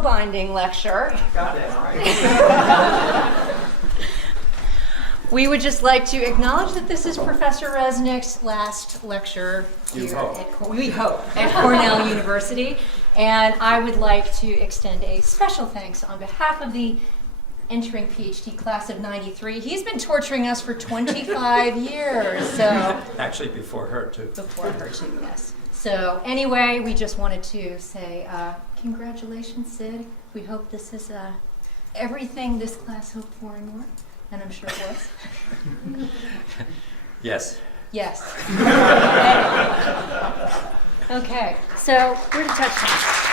spellbinding lecture. Got that right. We would just like to acknowledge that this is Professor Resnick's last lecture here at Cornell University. And I would like to extend a special thanks on behalf of the entering PhD class of '93. He's been torturing us for 25 years. So actually before her too. Before her too, yes. So anyway, we just wanted to say congratulations, Sid. We hope this is everything this class hoped for and more. And I'm sure it was. Yes. Yes. Okay, so we're to touch points.